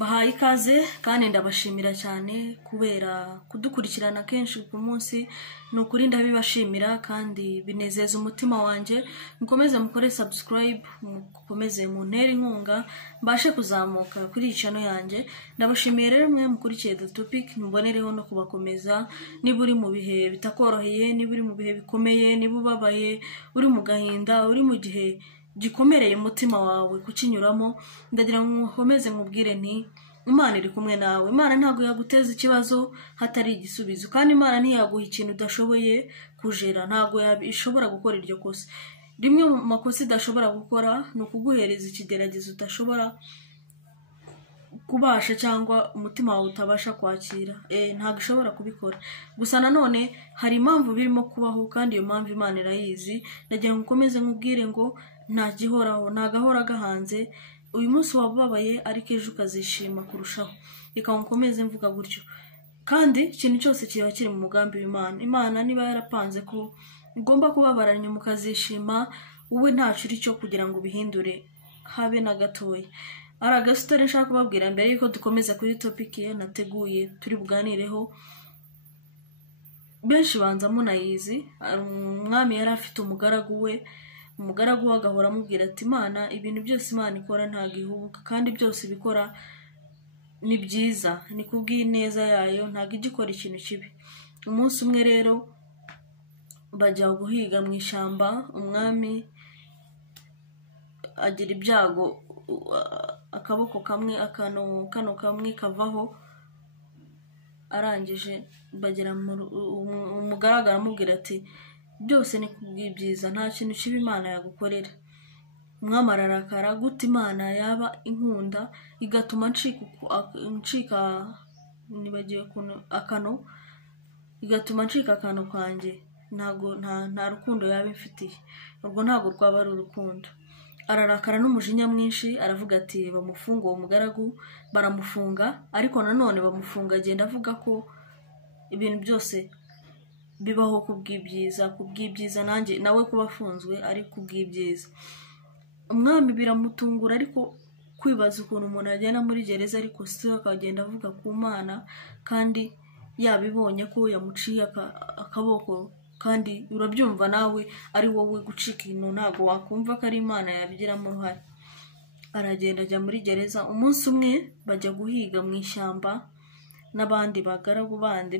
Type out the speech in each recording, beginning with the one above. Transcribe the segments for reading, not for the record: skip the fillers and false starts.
Mbahaye ikaze kandi ndabashimira cyane kubera kudukurikirana kenshi ku munsi. Nukuri ndabibashimira kandi binezeza umutima wanje. Mukomeze mukore subscribe, mukomeze muntere inkunga mbashe kuzamuka kuri channel yanjye. Ndabashimiye rero mwe mukurikiye The Topic, mbonereho no kubakomeza. Niba uri mu bihe bitakoroheye, niba uri mu bihe bikomeye, niba ubabaye, uri mu gahinda, uri mu gihe gikomereye umutima wawe kukinyuramo, ndagira ngo mukomeze mubwire nti Imana iri kumwe nawe. Imana ntago yaguteza ikibazo hatari igisubizo, kandi Imana ntiyaguha ikintu udashoboye kujera. Ntago ishobora gukora iryo kosa. Rimwe mu makosa idashobora gukora ni ukuguhereza ikigeragezo udashobora kubasha cyangwa umutima wawe utabasha kwakira. Ntago ishobora kubikora. Gusa nanone hari impamvu birimo kubaho, kandi iyo mpamvu Imana irayizi. Ndagira ngo ukomeze nkubwire ngo nta gihoraho, nta gahora gahanze. Uyu munsi wababaye ariko ejo ukazishima kurushaho. Reka nkomeze mvuga gutyo. Kandi ikintu cyose kiba kiri mu mugambi w'Imana. Imana niba yarapanze ko ugomba kubabaranya mukazishima, wowe ntacu uri cyo kugira ngo bihindure habe na gatoya. Aragasitore nshaka kubabwira mbere yuko dukomeza kuri topic ye nateguye turi buganireho. Benshi banza munayizi. Umwami yari afite umugaragu we, umugaragu agahora amubwira ati Imana, ibintu byose Imana ikora ntago ihubuka, kandi byose bikora ni byiza, ni kubw'ineza yayo, ntago igikora ikintu kibi. Umunsi umwe rero bajya guhiga mu ishyamba. Umwami agira ibyago, akaboko kamwe kano kamwe kavaho. Arangije bagera umugaragu aramubwira ati byose ni kubw'ibyiza, nta kintu kibi Imana yagukorera. Umwami ararakara, gute Imana yaba inkunda igatuma ncika nibagiwe akano, igatuma ncika akano kwanjye? Nta rukundo yaba imfitiye. Ubwo ntago rwaba ari urukundo. Ararakara n'umujinya mwinshi, aravuga ati bamufunga uwo mugaragu. Baramufunga, ariko nanone bamufunga agenda avuga ko ibintu byose bibaho kubw'ibyiza, nanjye nawe kubafunzwe ari kubw'ibyiza. Umwami biramutungura, ariko kwibaza ukuntu umuntu agenda muri gereza ariko se akagenda avuga ku Mana, kandi yabibonye ko yamuciye akaboko, kandi urabyumva nawe ari wowe gucika ino, ntago wakumva ko ari Imana yabigiramo uruhare. Aragenda ajya muri gereza. Umunsi umwe bajya guhiga mu ishyamba n'abandi bagaragu bandi.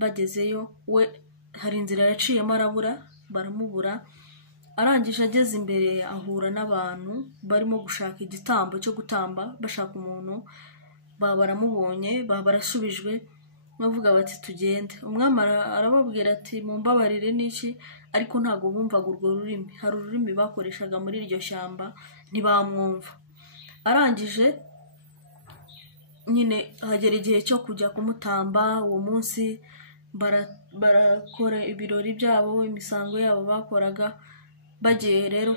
Bagezeyo we hari inzira yaciyemo arabura, baramubura. Arangije ageze imbere ahura n'abantu barimo gushaka igitambo cyo gutamba, bashaka umuntu. Baramubonye, barasubijwe, bavuga bati tugende. Umwami arababwira ati mumbabarire n'iki, ariko ntago bumvaga urwo rurimi. Hari ururimi bakoreshaga muri iryo shyamba, ntibamwumva. Arangije nyine hagera igihe cyo kujya kumutamba. Uwo munsi barakora ibirori byabo, imisango yabo bakoraga. Bagiye rero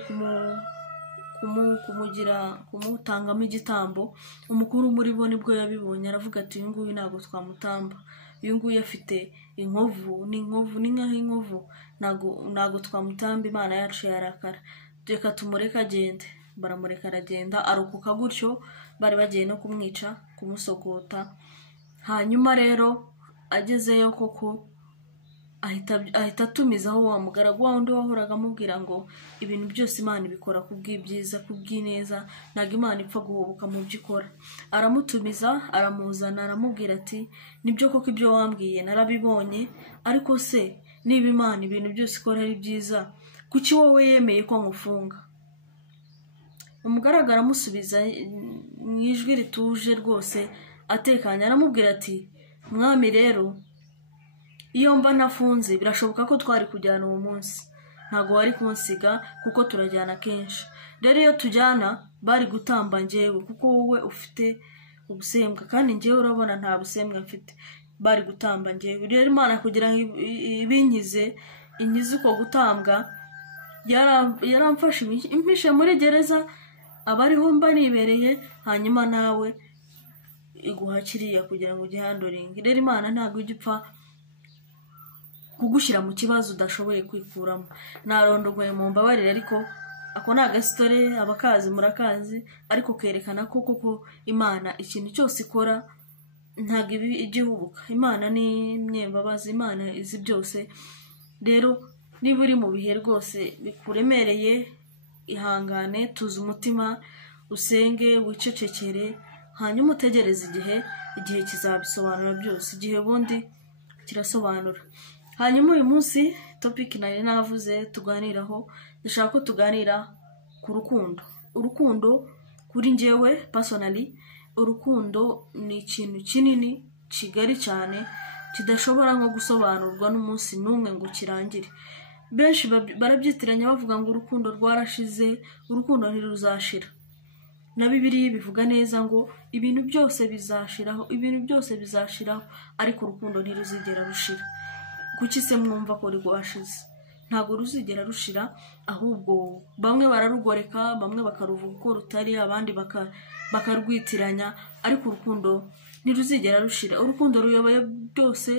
kumutangamo igitambo. Umukuru muri bo nibwo yabibonye, aravuga ati uyu nguyu ntago twamutamba. Uyu nguyu afite inkovu, ni nkaho inkovu, ntago twamutamba. Imana yacu yarakara, reka tumureka agende. Baramureka aragenda, arokoka gutyo. Bari bagiye no kumwica, kumusogota. Hanyuma rero agezeyo koko ahita atumizaho wa mugaragu wa wundi wahoraga amubwira ngo ibintu byose Imana ibikora kubw'ibyiza, kubw'ineza, ntago Imana ipfa guhubuka mu byo ikora. Aramutumiza, aramuzana, aramubwira ati nibyo koko ibyo wambwiye narabibonye, ariko se niba Imana ibintu byose ikora ari byiza, kuki wowe yemeye ko ngufunga? Umugaragu aramusubiza mu ijwi rituje rwose atekanye, aramubwira ati Mwami rero, iyo mba nafunze birashoboka ko twari kujyana uwo munsi, ntago wari kunsiga kuko turajyana kenshi. Rero iyo tujyana bari gutamba njyewe, kuko wowe ufite ubusembwa, kandi njyewe urabona nta busembwa mfite. Bari gutamba njyewe. Rero Imana kugira ngo inkize uko gutambwa, yaramfashe impishe muri gereza, abariho mba nibereye, hanyuma nawe iguha kiriya kugira ngo ugihandoringe. Rero Imana ntago igipfa kugushyira mu kibazo udashoboye kwikuramo. Narondogoye mu mbabarire, ariko ako ni agasitore abakazi murakazi, ariko kerekana ko koko Imana ikintu cyose ikora ntabwo igihubuka. Imana ni myembabazi, Imana izi byose. Rero niba uri mu bihe rwose bikuremereye, ihangane, tuza umutima, usenge, wicecekere, hanyuma utegereze igihe kizabisobanura byose. Igihe bundi kirasobanura. Hanyuma uyu munsi topic nari navuze tuganiraho, ndashaka ko tuganira ku rukundo. Urukundo kuri njyewe personally, urukundo ni ikintu kinini kigari cyane kidashobora nko gusobanurwa n'umunsi n'umwe ngo kirangire. Benshi barabyitiranya bavuga ngo urukundo rwarashize, urukundo ntiruzashira. Na Bibiliya bivuga neza ngo ibintu byose bizashiraho, ibintu byose bizashiraho, ariko urukundo ntiruzigera rushira. Kuki se mwumva ko rwashize? Ntabwo ruzigera rushira, ahubwo bamwe bararugoreka, bamwe bakaruvuga uko rutari, abandi bakarwitiranya, ariko urukundo ntiruzigera rushira. Urukundo ruyoboye byose.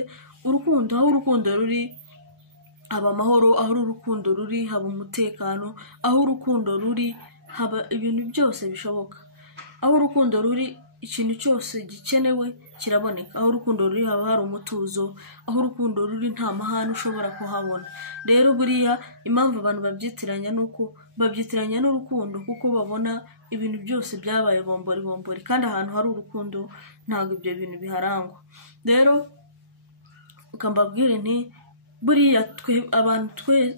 Urukundo, aho urukundo ruri haba amahoro, aho urukundo ruri haba umutekano, aho urukundo ruri haba ibintu byose bishoboka. Aho urukundo ruri ikintu cyose gikenewe kiraboneka. Aho urukundo ruri haba hari umutuzo, aho urukundo ruri nta mahane ushobora kuhabona. Rero buriya impamvu abantu babyitiranya nuko babyitiranya n'urukundo kuko babona ibintu byose byabaye bombori, kandi ahantu hari urukundo ntabwo ibyo bintu biharangwa. Rero ukambabwire nti buriya abantu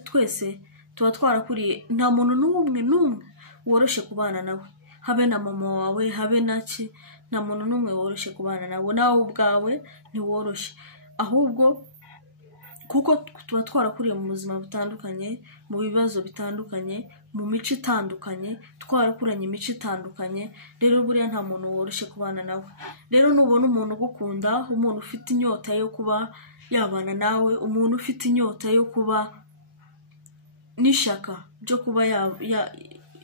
twese tuba twarakuriye, nta muntu n'umwe woroshye kubana nawe, habe na mama wawe, habe naki, nta muntu n'umwe woroshye kubana nawe. Nawe ubwawe ntiworoshye, ahubwo kuko tuba twarakuriye mu buzima butandukanye, mu bibazo bitandukanye, mu mico itandukanye, twarakuranye imico itandukanye. Rero buriya nta muntu woroshye kubana nawe. Rero nubona umuntu ugukunda, umuntu ufite inyota yo kuba yabana nawe, umuntu ufite inyota yo kuba n'ishaka byo kuba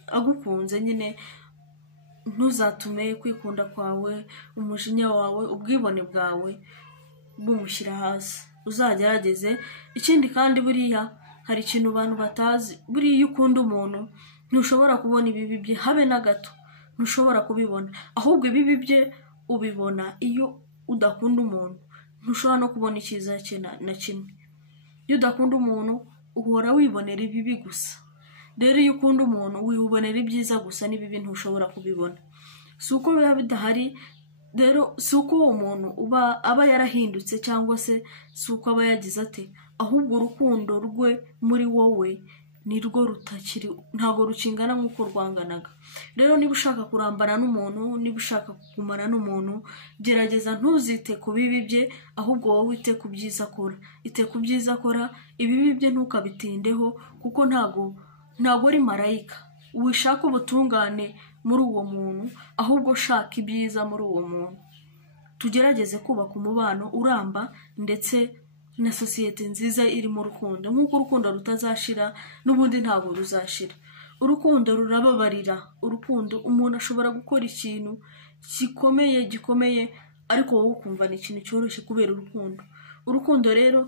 agukunze nyine, ntuzatume kwikunda kwawe, umujinya wawe, ubwibone bwawe bumushyira hasi. Uzagerageze. Ikindi kandi buriya hari ikintu abantu batazi, buriya iyo ukunda umuntu ntushobora kubona ibibi bye habe na gato, ntushobora kubibona. Ahubwo ibibi bye ubibona iyo udakunda umuntu, ntushobora no kubona icyiza cye na kimwe. Iyo udakunda umuntu uhora wibonera ibibi gusa. Rero iyo ukunda umuntu wibonera ibyiza gusa, n'ibibi ntushobora kubibona. Si uko biba bidahari, rero si uko uwo muntu aba yarahindutse, cyangwa se si uko aba yagize ate, ahubwo urukundo rwe muri wowe nirwo rutakiri, ntabwo rukingana nk'uko rwanganaga. Rero niba ushaka kurambana n'umuntu, niba ushaka kugumana n'umuntu, gerageza ntuzite ku bibi bye, ahubwo wowe wite ku byiza akora. Ite ku byiza akora, ibibi bye ntukabitindeho, kuko ntabwo ari marayika. Wishaka ubutungane muri uwo muntu, ahubwo shaka ibyiza muri uwo muntu. Tugerageze kubaka umubano uramba, ndetse na sosiyete nziza iri mu rukundo. Nk'uko urukundo rutazashira, n'ubundi ntabwo ruzashira. Urukundo rurababarira. Urukundo, umuntu ashobora gukora ikintu gikomeye, ariko wowe ukumva ni ikintu cyoroshye kubera urukundo. Urukundo rero,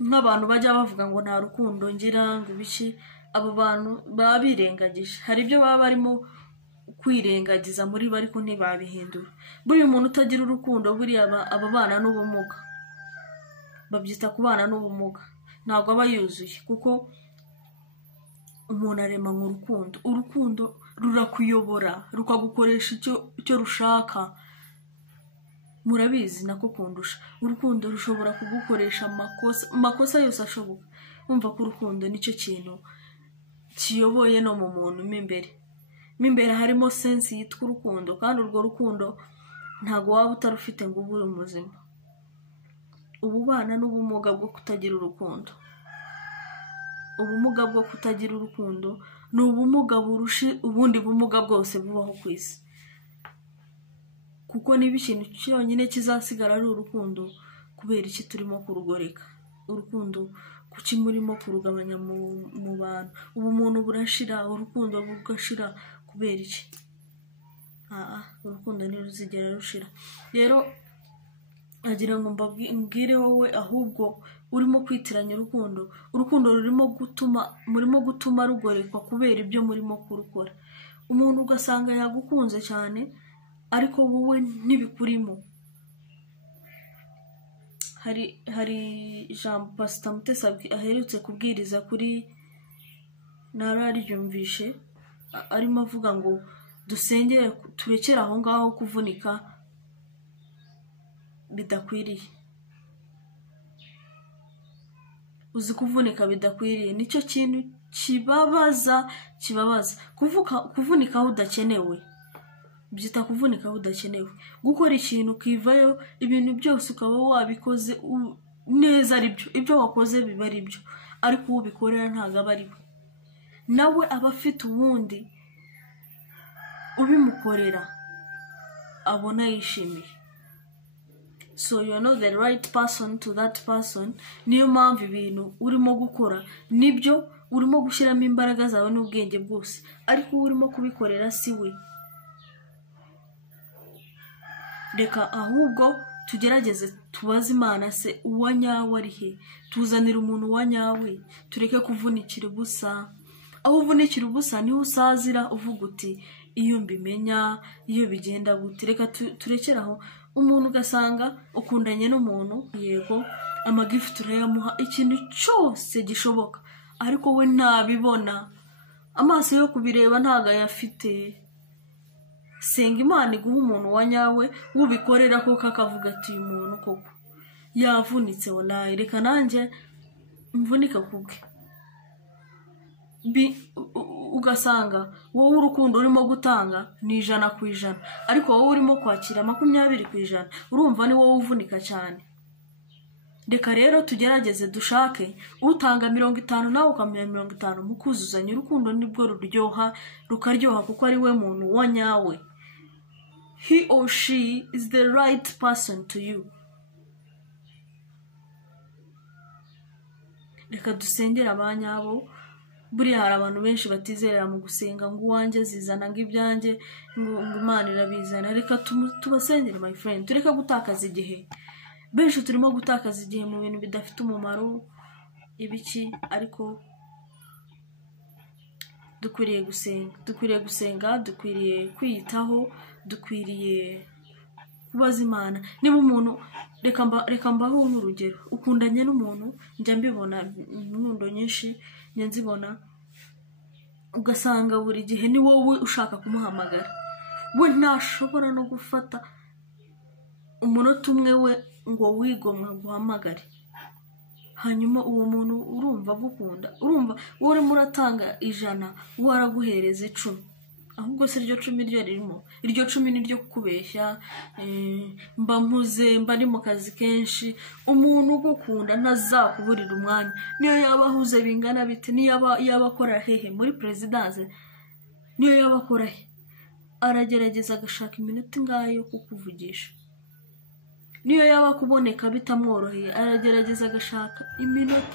nk'abantu bajya bavuga ngo nta rukundo ngira, ngo ibiki, abo bantu baba birengagije. Hari ibyo baba barimo kwirengagiza muri bo, ariko ntibabihindura. Buriya umuntu utagira urukundo, buriya ababana n'ubumuga. Babyita kubana n'ubumuga. Ntabwo aba yuzuye, kuko umuntu arema mu rukundo. Urukundo rurakuyobora, rukagukoresha icyo rushaka. Murabizi nako kundusha. Urukundo rushobora kugukoresha amakosa yose ashoboka. Umva ko urukundo nicyo kintu kiyoboye no mu muntu mo imbere harimo sensi yitwa urukundo, kandi urwo rukundo ntabwo waba utarufite ngo ube uri muzima. Ububana n'ubumuga bwo kutagira urukundo. Ubumuga bwo kutagira urukundo ni ubumuga burusha ubundi bumuga bwose bubaho ku isi. Kuko niba ikintu cyonyine kizasigara ari urukundo, kubera iki turimo kurugoreka? Urukundo kuki murimo kurugabanya mu bantu? Ubumuntu burashira, urukundo bugashira, kubera iki? Urukundo ntiruzigera rushira. Rero agira ngo mbwire wowe ahubwo urimo kwitiranya urukundo murimo gutuma rugorekwa kubera ibyo murimo kurukora. Umuntu ugasanga yagukunze cyane ariko wowe ntibikurimo. hari ijambo Pastor Mutesi aherutse kubwiriza kuri nararyumvishe, arimo avuga ngo dusengere turekere aho ngaho kuvunika bidakwiriye. Uzi kuvunika bidakwiriye nicyo kintu kibabaza. Kuvunika aho udakenewe, byita kuvunika aho udakenewe. Gukora ikintu kivayo ibintu byose ukaba wabikoze neza, ari byo ibyo wakoze biba ari byo, ariko ubikorera ntago aba ari we, nawe aba afite ubundi ubimukorera abona yishimiye. So you are not the right person to that person. Niyo mpamvu ibintu urimo gukora nibyo urimo gushyiramo imbaraga zawe n'ubwenge bwose, ariko urimo kubikorera si we. Reka ahubwo tugerageze tubaze Imana se uwa nyawe ari he, tuzanira umuntu wa nyawe, tureke kuvunikira ubusa. Aho uvunikira ubusa niho usazira uvuga uti iyo mbimenya, iyo bigenda gute. Reka turekeraho. Umuntu ugasanga ukundanye n'umuntu, yego amagift urayamuha ikintu cyose gishoboka, ariko we ntabibona, amaso yo kubireba ntago ayafite. Senga Imana iguha umuntu wa nyawe ubikorera koko akavuga ati uyu muntu koko yavunitse, wallahi reka nanjye mvunika kubwe. Ugasanga wowe urukundo urimo gutanga ni 100%, ariko wowe urimo kwakira 20%, urumva ni wowe uvunika cyane. Reka rero tugerageze dushake utanga 50 nawe ukamenya 50, mukuzuzanya. Urukundo nibwo rukaryoha kuko ari we muntu wa nyawe. He or she is the right person to you. Reka dusengera abanyabo. Buriya hari abantu benshi batizerera mu gusenga ngo uwanjye zizana ngo ibyanjye ngo Imana irabizana. Reka tubasengere my friend, tureka gutakaza igihe. Benshi turimo gutakaza igihe mu bintu bidafite umumaro ibiki, ariko dukwiriye gusenga, dukwiriye kwiyitaho, dukwiriye kubaza Imana. Niba umuntu reka mbaho nk'urugero, ukundanye n'umuntu, njya mbibona inkundo nyinshi nzibona, ugasanga buri gihe ni wowe ushaka kumuhamagara, we ntashobora no gufata umunota umwe we ngo wigomwe guhamagare. Hanyuma uwo muntu urumva gukunda, urumva wowe muratanga 100 waraguhereza 10, ahubwo se iryo 10 ryo ririmo, iryo 10 ni ryo kukubeshya. Mba mpuze, mba ari mu kazi kenshi. Umuntu ugukunda ntazakuburira umwanya, niyo yaba ahuze bingana bite, niyo yaba akora hehe muri presidence, niyo yaba akora he, aragerageza agashaka iminota ingahe yo kukuvugisha. Niyo yaba kuboneka bitamworoheye, aragerageza agashaka iminota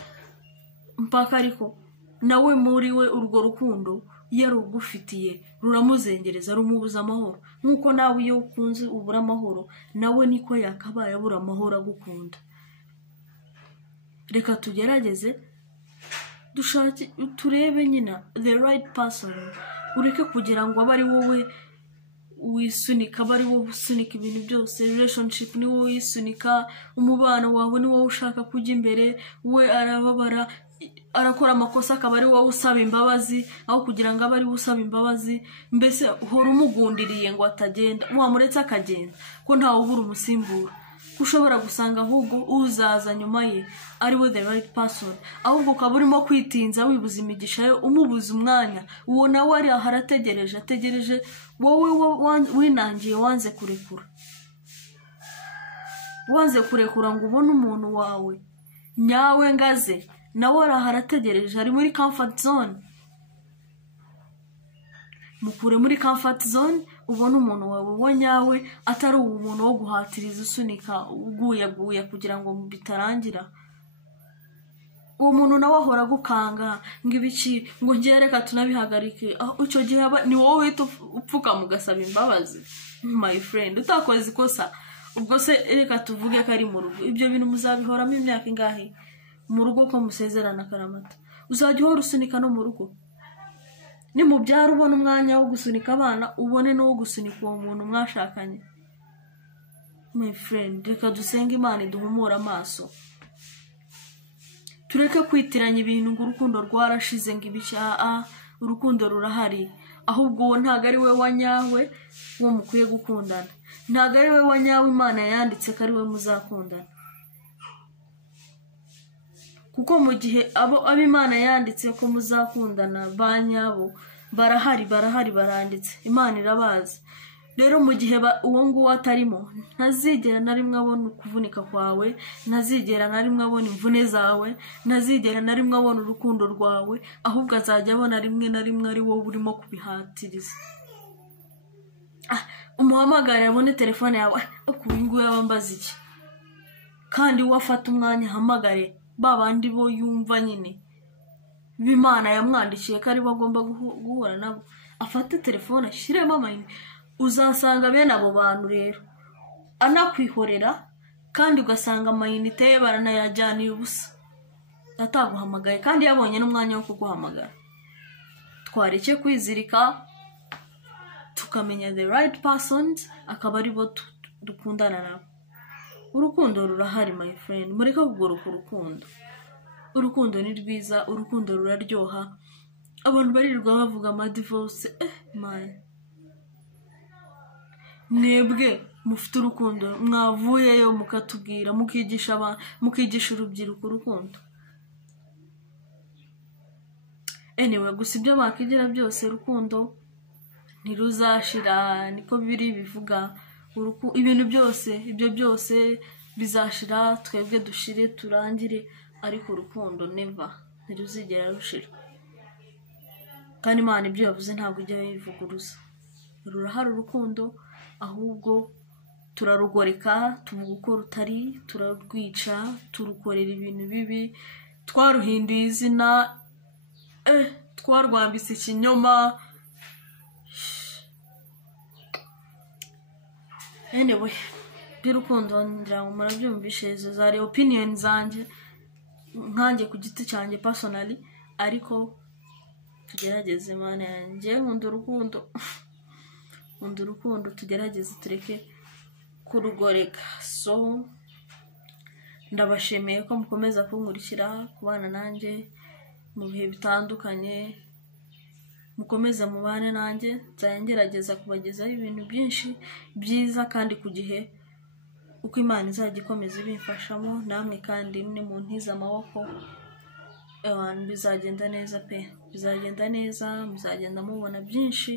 mpaka, ariko nawe muri we urwo rukundo yarugufitiye ruramuzengereza, rumubuza amahoro. Nkuko nawe iyo ukunze ubura amahoro, nawe niko yakabaye abura amahoro agukunda. Reka tugerageze dushake turebe nyina the right person, ureke kugira ngo abari wowe wisunika, bari wowe usunika ibintu byose. Relationship ni wowe wisunika, umubano wawe ni wowe ushaka kujya imbere, we arababara, arakora amakosa akaba ari wowe usaba imbabazi, aho kugira ngo abari usaba imbabazi. Mbese uhora umugundiriye ngo atagenda, wamuretse akagenda ko ntawe ubura umusimbura. Ushobora gusanga ahubwo uzaza nyuma ye ari we the right person, ahubwo ukaba urimo kwitinza wibuza imigisha yo, umubuza umwanya. Uwo nawe ari ategereje wowe winangiye, wanze kurekura ngo ubone umuntu wawe nyawe ngaze, nawe arategereje, ari muri comfort zone. Mukure muri comfort zone, ubone umuntu wawe wa nyawe, atari umuntu wo guhatiriza usunika uguye kugira ngo bitarangira. Uwo muntu nawe ahora gukanga ngo ibiki, ngo ngiye reka tunabihagarike. Icyo gihe ni wowe uhita upfuka mugasaba imbabazi. My friend, utakoze ikosa ubwo se reka tuvuge ko ari mu rugo, ibyo bintu muzabihoramo imyaka ingahe mu rugo ko musezerana akaramata? Uzajya uhora usunika no mu rugo? Ni mu byaro ubona umwanya wo gusunika abana, ubone no wo gusunika uwo muntu mwashakanye? My friend, reka dusenge Imana iduhumura amaso, tureke kwitiranya ibintu ngo urukundo rwarashize ngo ibicya. Urukundo rurahari, ahubwo uwo ntago ari we wanyawe wo mukwiye gukundana, ntago ari we wanyawe Imana yanditse ko ari we muzakundana. Kuko mu gihe abo Imana yanditse ko muzakundana banyabo barahari baranditse, Imana irabazi. Rero mu gihe uwo nguwo atarimo, ntazigera na rimwe abona kuvunika kwawe, ntazigera na rimwe abona imvune zawe, ntazigera na rimwe abona urukundo rwawe, ahubwo azajya abona rimwe na rimwe ari wowe urimo kubihatiriza. Umuhamagara abone telefone yawe, uyu nguyu yabambaza iki? Kandi wafata umwanya hamagare babandi bo yumva nyine b'Imana yamwandikiye ko ari bo agomba guhura nabo, afate telefone ashiremo amayinite. Uzasanga bene abo bantu rero anakwihorera, kandi ugasanga amayinite ye baranayajyaniye ubusa, ataguhamagaye kandi yabonye n'umwanya wo kuguhamagara. Twareke kwizirika tukamenya the right persons, akaba ari bo dukundana nabo. Urukundo rurahari my friend, mureke kugoroka urukundo. Urukundo ni rwiza, urukundo ruraryoha. Abantu barirwa bavuga ama divorce, mwebwe mufite urukundo mwavuyeyo mukatubwira, mukigisha urubyiruko urukundo. Anyway, gusa ibyo bakigira byose urukundo ntiruzashira, niko biri bivuga. Ibintu byose, ibyo byose bizashira, twebwe dushire turangire, ariko urukundo never, ntiruzigera rushira. Kandi Imana ibyo yavuze ntabwo ijya yivuguruza. Rurahari urukundo, ahubwo turarugoreka, tuvuga uko rutari, turarwica, turukorera ibintu bibi, twaruhinduye izina, twarwambitse ikinyoma. Anyway, by'urukundo ngira ngo murabyumvishe, izo zari opinion zanjye nkanjye ku giti cyanjye personally, ariko tugerageze Imana yanjye, nkunda urukundo, tugerageze tureke kurugoreka. So ndabashimiye ko mukomeza kunkurikira, kubana nanjye mu bihe bitandukanye, mukomeza mubane nanjye, nzagerageza kubagezaho ibintu byinshi byiza kandi ku gihe, uko Imana izajya ikomeza ibimfashamo. Namwe kandi ni mu ntiza amaboko, bizagenda neza pe, bizagenda neza, muzagenda mubona byinshi.